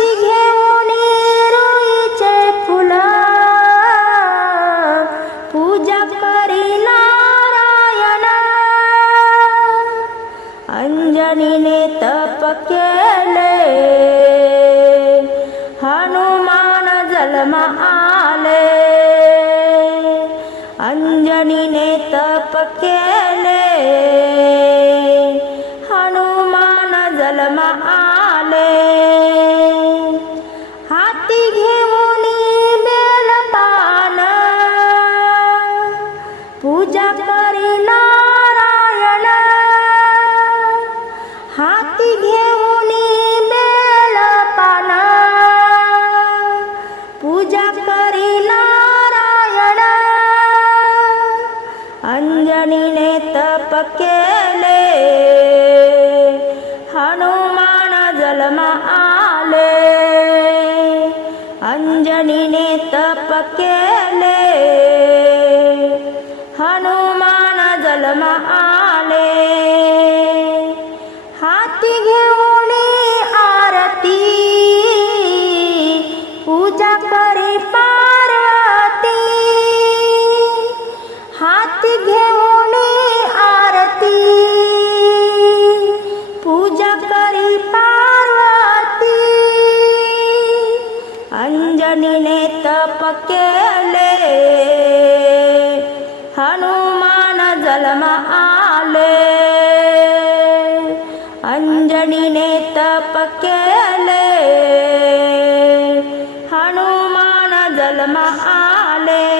हाती घेऊन रोईचे फुला. पूजा करी नारायण. अंजनीने तप केले. हनुमान जन्म आले. अंजनीने तप केले. हनुमान जन्म आले अंजनीने तप केले हनुमान जन्म आले हाती घेऊन आरती पूजा करी पार्वती हाती घेऊन आरती पूजा करी पार्वती केले. हनुमान जन्म आले. अंजनीने तप केले. हनुमान जन्म आले.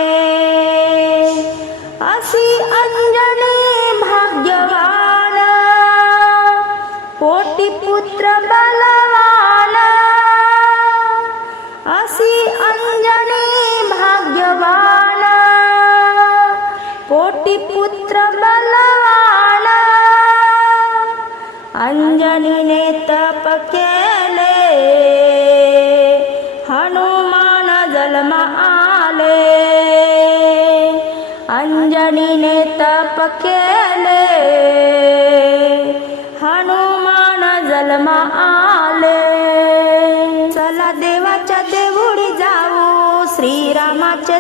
अशी अंजनी भाग्यवान. कोटी पुत्र बलवान. अशी अंजनी कोटी पुत्र बलवान अंजनीने तप केले हनुमान जन्म आले। अंजनीने तप केले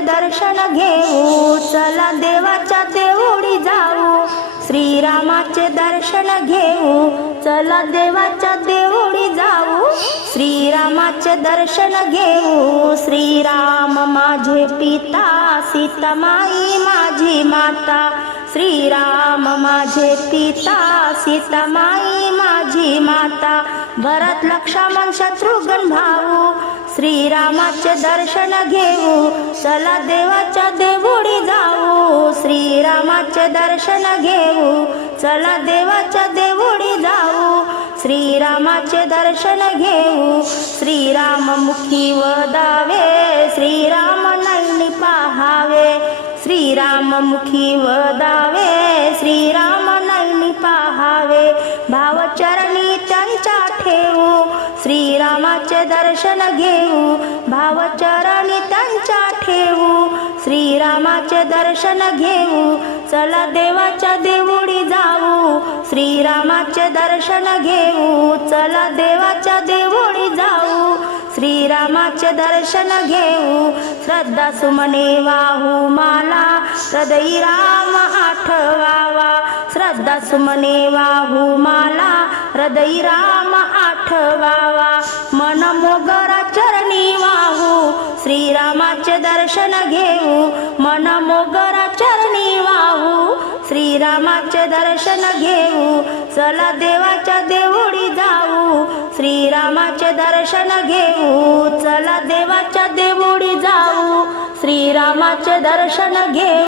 दर्शन घेऊ. चला देवाच्या देवळी जाऊ. श्रीरामाचे दर्शन घेऊ. चला देवाच्या देवळी जाऊ. श्रीरामाचे दर्शन घेऊ. श्रीराम माझे पिता सीतामाई माझी माता. श्रीराम माझे पिता सीतामाई माझी माता. भरत लक्ष्मण शत्रुघ्न भाऊ. श्रीरामाचे दर्शन घेऊ चला देवाच्या देवळी जाऊ. श्रीरामाचे दर्शन घेऊ चला देवाच्या देवळी जाऊ. श्रीरामाचे दर्शन घेऊ श्रीराम मुखी वदावे श्रीराम नैनी पाहावे. श्रीराम मुखी वदावे दर्शन घेऊ भावचरणी त्यांच्या ठेवू. श्रीरामाचे दर्शन घेऊ चला देवाच्या देवळी जाऊ. श्रीरामाचे दर्शन घेऊ चला देवाच्या देवळी जाऊ. श्रीरामाचे दर्शन घेऊ श्रद्धा सुमने वाहू माला. हृदयी राम आठवावा. श्रद्धा सुमने वाहू माला. हृदयी राम आठवावा. मन मोगरा चरणी वाहू. श्रीरामाचे दर्शन घेऊ. मन मोगरा चरणी वाहू. श्रीरामाचे दर्शन घेऊ. चला देवाच्या देवळी जाऊ. श्रीरामाचे दर्शन घेऊ. चला देवाच्या देवळी जाऊ. श्रीरामाचे दर्शन घेऊ.